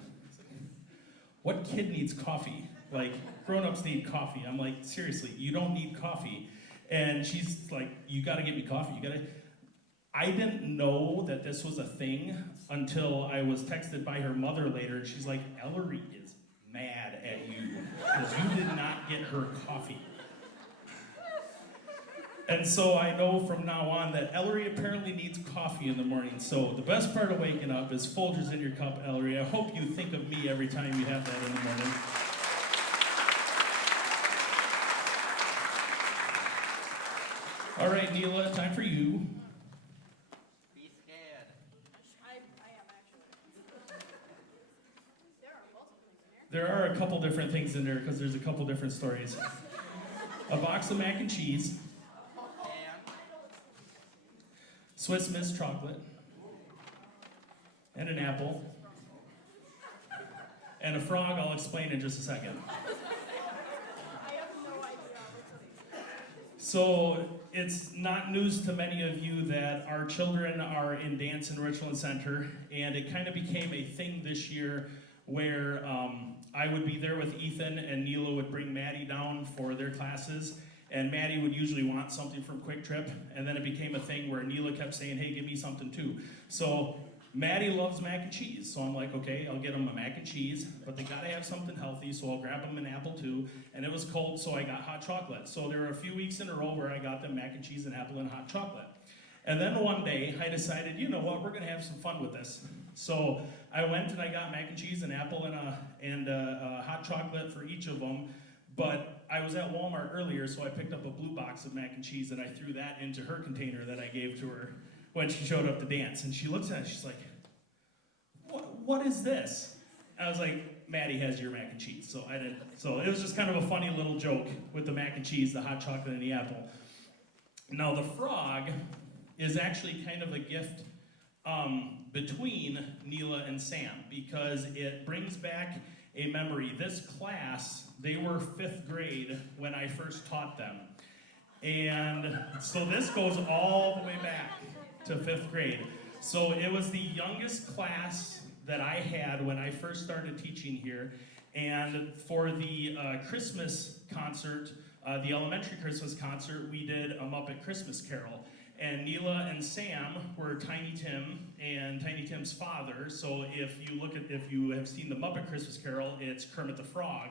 What kid needs coffee? Like, grown-ups need coffee. I'm like, seriously, you don't need coffee. And she's like, you gotta get me coffee, I didn't know that this was a thing until I was texted by her mother later, and she's like, Ellery is mad at you, because you did not get her coffee. And so I know from now on that Ellery apparently needs coffee in the morning. So the best part of waking up is Folgers in your cup, Ellery. I hope you think of me every time you have that in the morning. All right, Neela, time for you. Be scared. I am actually. There are multiple things in here. There are a couple different things in there because there's a couple different stories. A box of mac and cheese, And Swiss Miss chocolate, and an apple, and a frog I'll explain in just a second. I have no idea what's in these. So it's not news to many of you that our children are in dance in Richland Center, and it kind of became a thing this year where I would be there with Ethan and Neela would bring Maddie down for their classes, and Maddie would usually want something from Quick Trip, and then it became a thing where Neela kept saying, hey, give me something too. So Maddie loves mac and cheese, so I'm like, okay, I'll get them a mac and cheese, but they gotta have something healthy, so I'll grab them an apple too, and it was cold, so I got hot chocolate. So there were a few weeks in a row where I got them mac and cheese and apple and hot chocolate. And then one day, I decided, you know what, we're gonna have some fun with this. So I went and I got mac and cheese and apple and a hot chocolate for each of them, but I was at Walmart earlier, so I picked up a blue box of mac and cheese and I threw that into her container that I gave to her when she showed up to dance. And she looks at it, she's like, what is this? I was like, Maddie has your mac and cheese. So I didn't. So it was just kind of a funny little joke with the mac and cheese, the hot chocolate, and the apple. Now the frog is actually kind of a gift between Neela and Sam, because it brings back a memory. This class, they were 5th grade when I first taught them. And so this goes all the way back to 5th grade. So it was the youngest class that I had when I first started teaching here. And for the Christmas concert, the elementary Christmas concert, we did a Muppet Christmas Carol. And Neela and Sam were Tiny Tim and Tiny Tim's father. So if you have seen the Muppet Christmas Carol, it's Kermit the Frog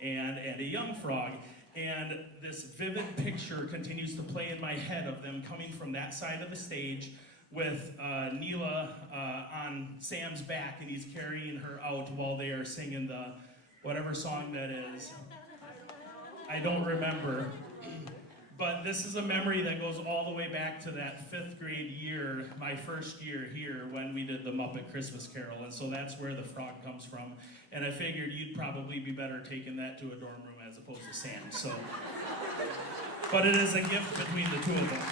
and a young frog. And this vivid picture continues to play in my head of them coming from that side of the stage with Neela on Sam's back, and he's carrying her out while they are singing the whatever song that is. I don't remember. But this is a memory that goes all the way back to that 5th grade year, my first year here, when we did the Muppet Christmas Carol. And so that's where the frog comes from. And I figured you'd probably be better taking that to a dorm room as opposed to Sam. So, but it is a gift between the two of them.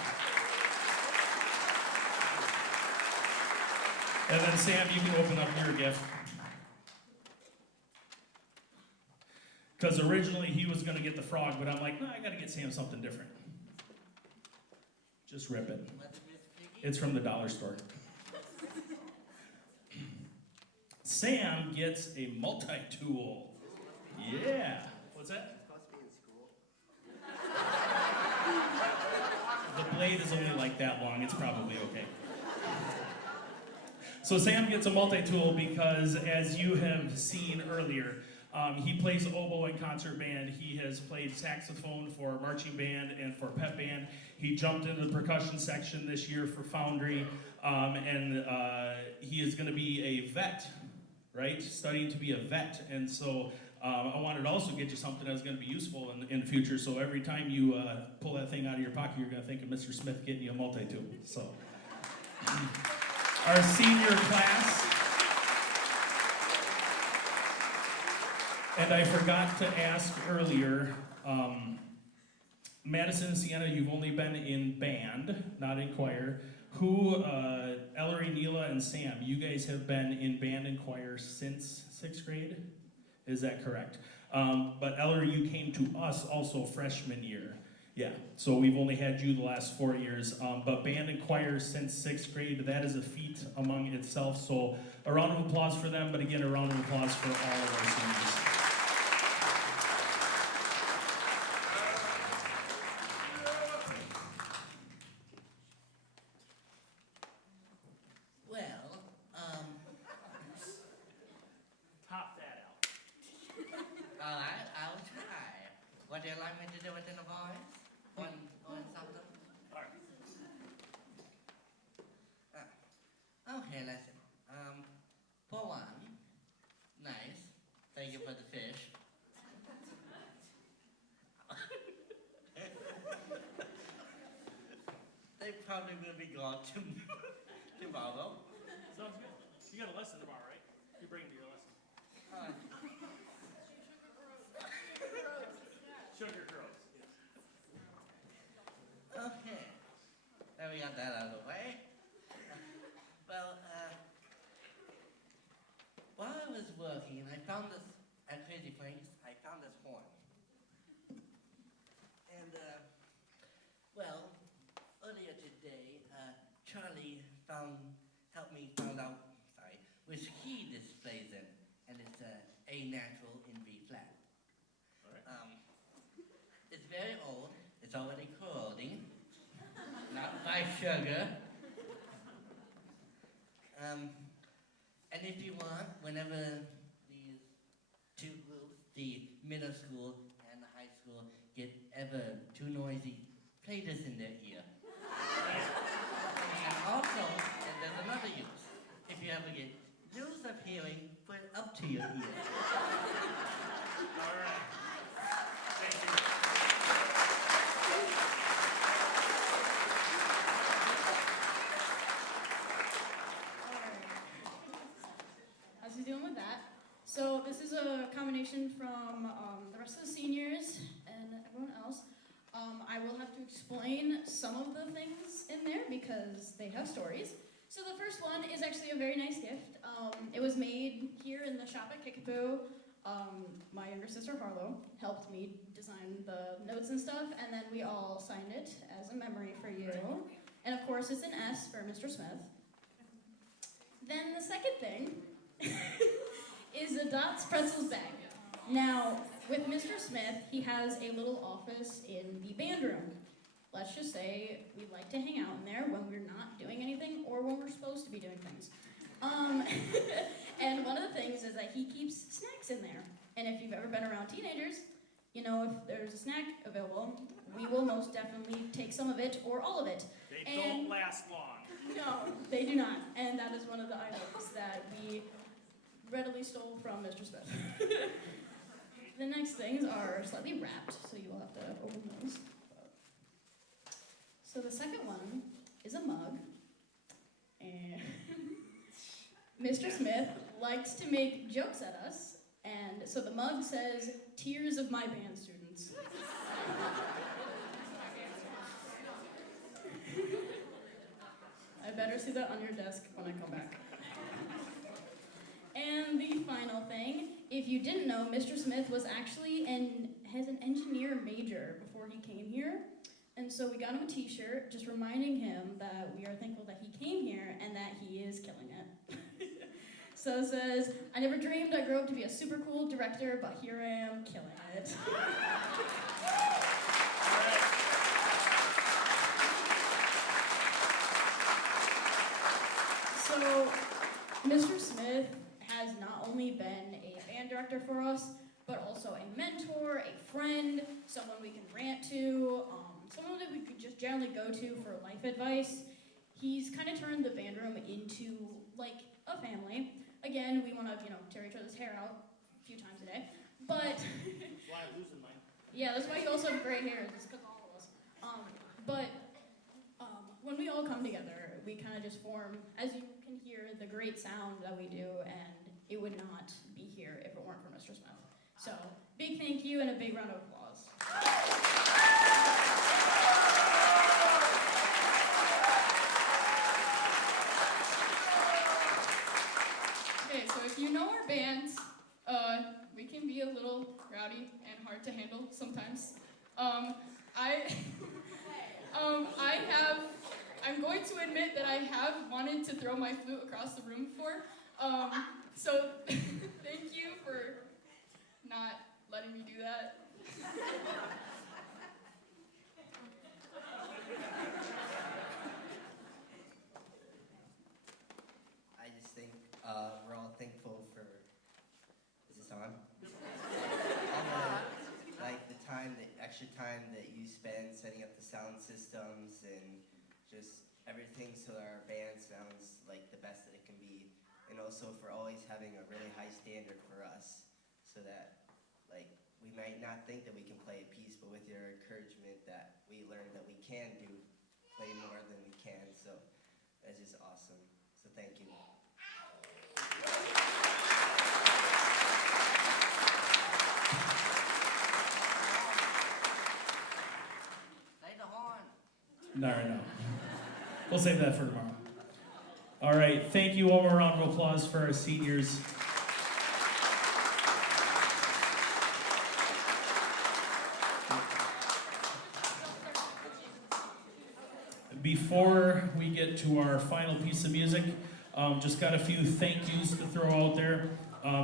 And then Sam, you can open up your gift. Because originally he was going to get the frog, but I'm like, no, I got to get Sam something different. Just rip it. What's Miss Piggy? It's from the dollar store. Sam gets a multi-tool. Yeah. What's that? Supposed to be in school. The blade is only like that long. It's probably okay. So Sam gets a multi-tool because, as you have seen earlier, he plays oboe in concert band. He has played saxophone for marching band and for pep band. He jumped into the percussion section this year for Foundry, and he is going to be a vet, right? Studying to be a vet, and so I wanted to also get you something that's going to be useful in the future. So every time you pull that thing out of your pocket, you're going to think of Mr. Smith getting you a multi-tool. So our senior class. And I forgot to ask earlier, Madison and Sienna, you've only been in band, not in choir. Who, Ellery, Neela, and Sam, you guys have been in band and choir since 6th grade? Is that correct? But Ellery, you came to us also freshman year. Yeah, so we've only had you the last 4 years. But band and choir since 6th grade, that is a feat among itself. So a round of applause for them, but again, a round of applause for all of our seniors. Well, Top that out. all right, I'll try. Would you like me to do it in a voice? Or in something? Okay, listen. For one, nice. Thank you for the fish. They probably will be gone tomorrow. Sounds good. You got a lesson tomorrow, right? You're bringing to your lesson. Sugar grows. Okay. Now we got that out of the way. Well, while I was working, I found this, at Crazy Frank's, I found this horn. And, well, earlier today, Charlie helped me find out, which key this plays in, and it's A natural in B flat. It's very old, it's already corroding, not by sugar. And if you want, whenever these two groups, the middle school and the high school, get ever too noisy, play this in their ear. And also, and there's another use. If you ever get loose of hearing, put it up to your ear. All right. Thank you. How's he doing with that? So this is a combination from the rest of the seniors and everyone else. I will have to explain some of the things in there because they have stories. So the first one is actually a very nice gift. It was made here in the shop at Kickapoo. My younger sister Harlow helped me design the notes and stuff, and then we all signed it as a memory for you. And of course, it's an S for Mr. Smith. Then the second thing is a Dots Pretzels bag. Now, with Mr. Smith, he has a little office in the band room. Let's just say we like to hang out in there when we're not doing anything or when we're supposed to be doing things. And one of the things is that he keeps snacks in there. And if you've ever been around teenagers, you know if there's a snack available, we will most definitely take some of it or all of it. They And- don't last long. No, they do not. And that is one of the items that we readily stole from Mr. Smith. The next things are slightly wrapped, so you will have to open those. So the second one is a mug. And Mr. Smith likes to make jokes at us. And so the mug says, "Tears of my band students." I better see that on your desk when I come back. And the final thing, if you didn't know, Mr. Smith was actually has an engineer major before he came here. And so we got him a t-shirt just reminding him that we are thankful that he came here and that he is killing it. So it says, I never dreamed I'd grow up to be a super cool director, but here I am killing it. So Mr. Smith has not only been a band director for us, but also a mentor, a friend, someone we can rant to, someone that we could just generally go to for life advice. He's kind of turned the band room into like a family. Again, we want to, tear each other's hair out a few times a day, but Why I'm losing mine. yeah, that's why you also have gray hair. It's because all of us. But when we all come together, we kind of just form, as you can hear, the great sound that we do, and it would not be here if it weren't for Mr. Smith. So, big thank you and a big round of applause. Okay, so if you know our band, we can be a little rowdy and hard to handle sometimes. I'm going to admit that I have wanted to throw my flute across the room before. So thank you for not letting me do that. I just think we're all thankful for. Is this on? All the extra time that you spend setting up the sound systems and just everything so that our band sounds like the best that it can be, and also for always having a really high standard for us, so that we might not think that we can play a piece, but with your encouragement that we learn that we can play more than we can. So that's just awesome. So thank you. Play the horn. No. We'll save that for tomorrow. All right, thank you. One more round of applause for our seniors. Before we get to our final piece of music, just got a few thank yous to throw out there.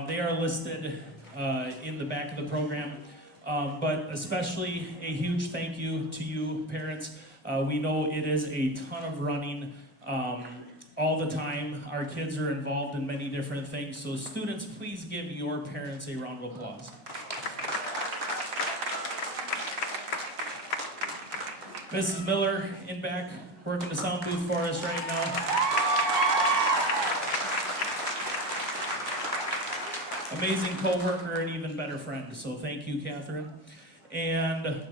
They are listed in the back of the program, but especially a huge thank you to you, parents. We know it is a ton of running all the time. Our kids are involved in many different things, so students, please give your parents a round of applause. Mrs. Miller in back, working the sound booth for us right now. Amazing co-worker and even better friend, so thank you, Catherine. And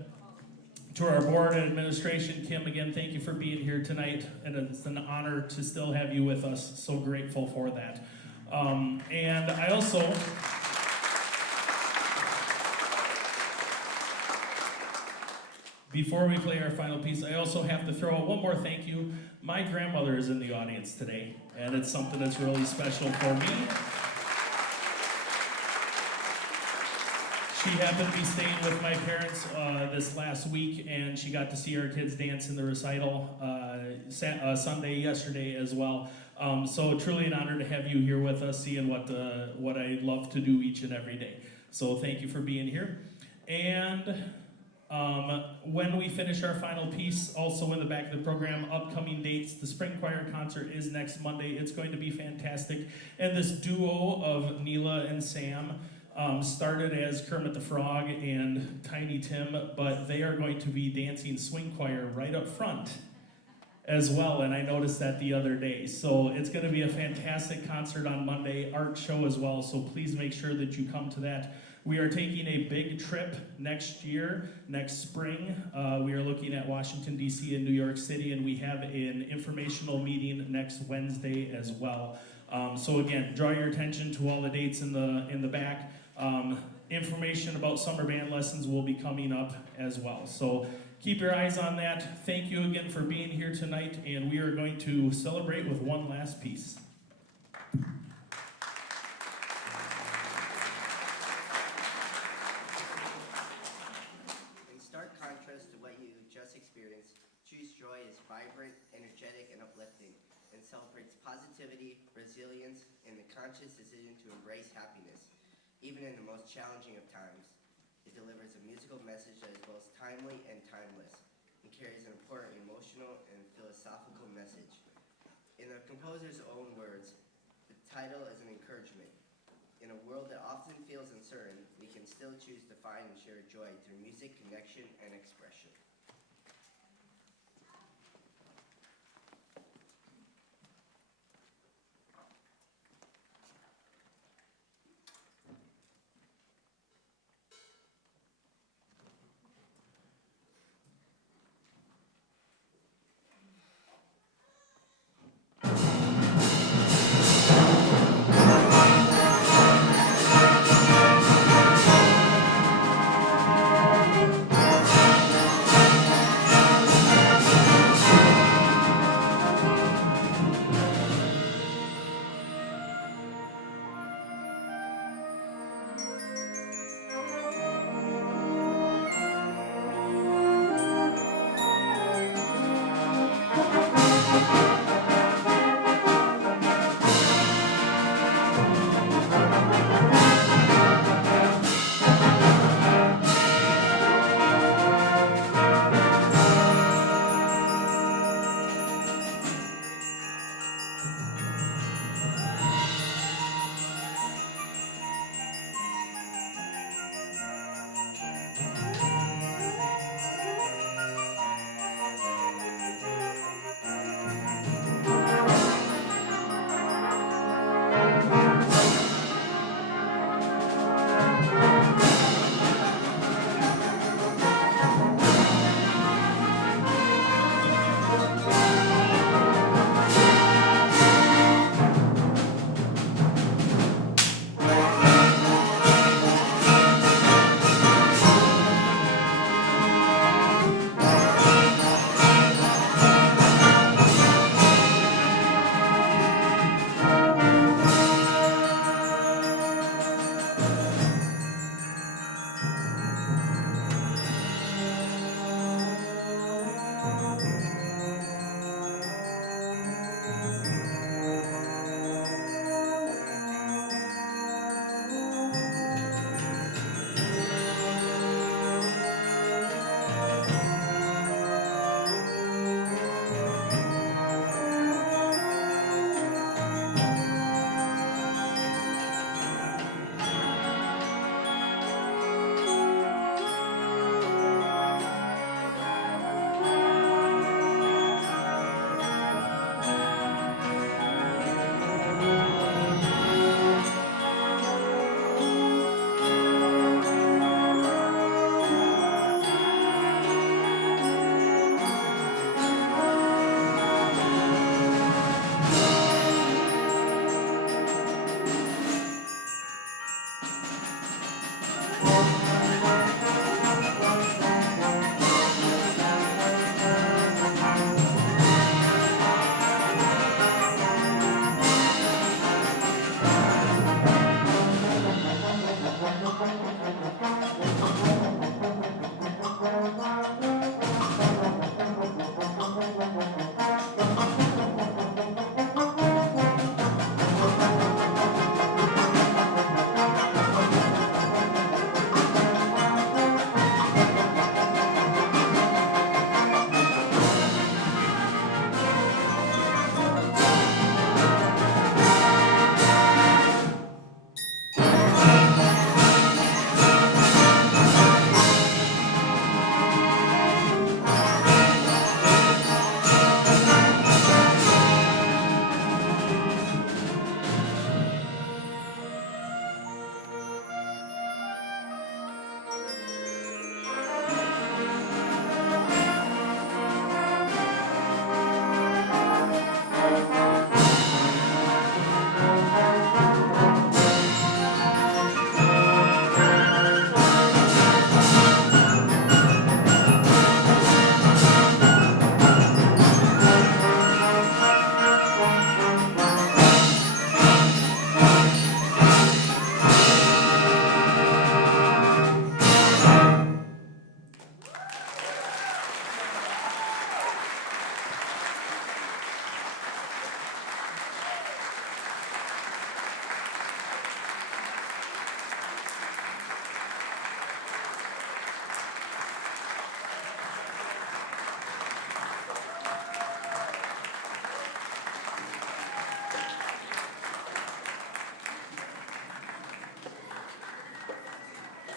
to our board and administration, Kim, again, thank you for being here tonight, and it's an honor to still have you with us, so grateful for that. And I also, before we play our final piece, I also have to throw out one more thank you. My grandmother is in the audience today, and it's something that's really special for me. She happened to be staying with my parents this last week, and she got to see our kids dance in the recital Sunday yesterday as well. So truly an honor to have you here with us, seeing what I love to do each and every day. So thank you for being here. And when we finish our final piece, also in the back of the program, upcoming dates, the Spring Choir concert is next Monday. It's going to be fantastic. And this duo of Neela and Sam started as Kermit the Frog and Tiny Tim, but they are going to be dancing swing choir right up front as well, and I noticed that the other day. So it's going to be a fantastic concert on Monday, art show as well, so please make sure that you come to that. We are taking a big trip next year, next spring. We are looking at Washington, D.C. and New York City, and we have an informational meeting next Wednesday as well. So again, draw your attention to all the dates in the back. Information about summer band lessons will be coming up as well. So keep your eyes on that. Thank you again for being here tonight, and we are going to celebrate with one last piece. In stark contrast to what you just experienced, Joy is vibrant, energetic, and uplifting, and celebrates positivity, resilience, and the conscious decision to embrace happiness, even in the most challenging of times. It delivers a musical message that is both timely and timeless, and carries an important emotional and philosophical message. In the composer's own words, the title is an encouragement. In a world that often feels uncertain, we can still choose to find and share joy through music, connection, and expression.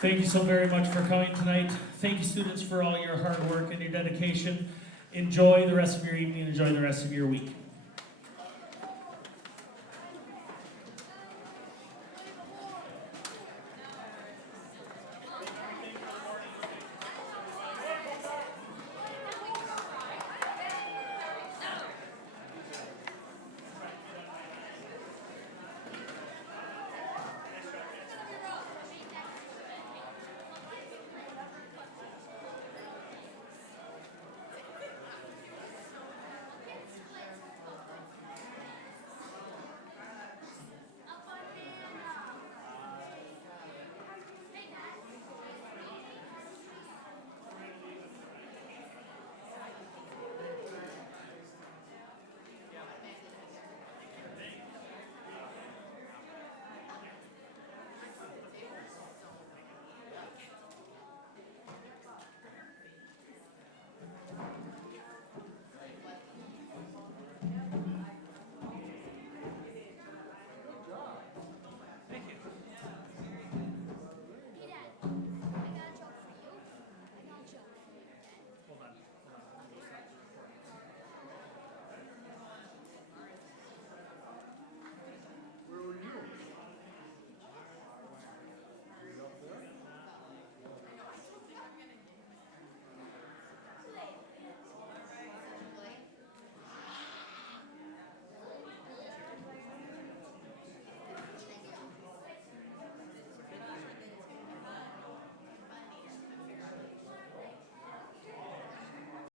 Thank you so very much for coming tonight. Thank you, students, for all your hard work and your dedication. Enjoy the rest of your evening, enjoy the rest of your week.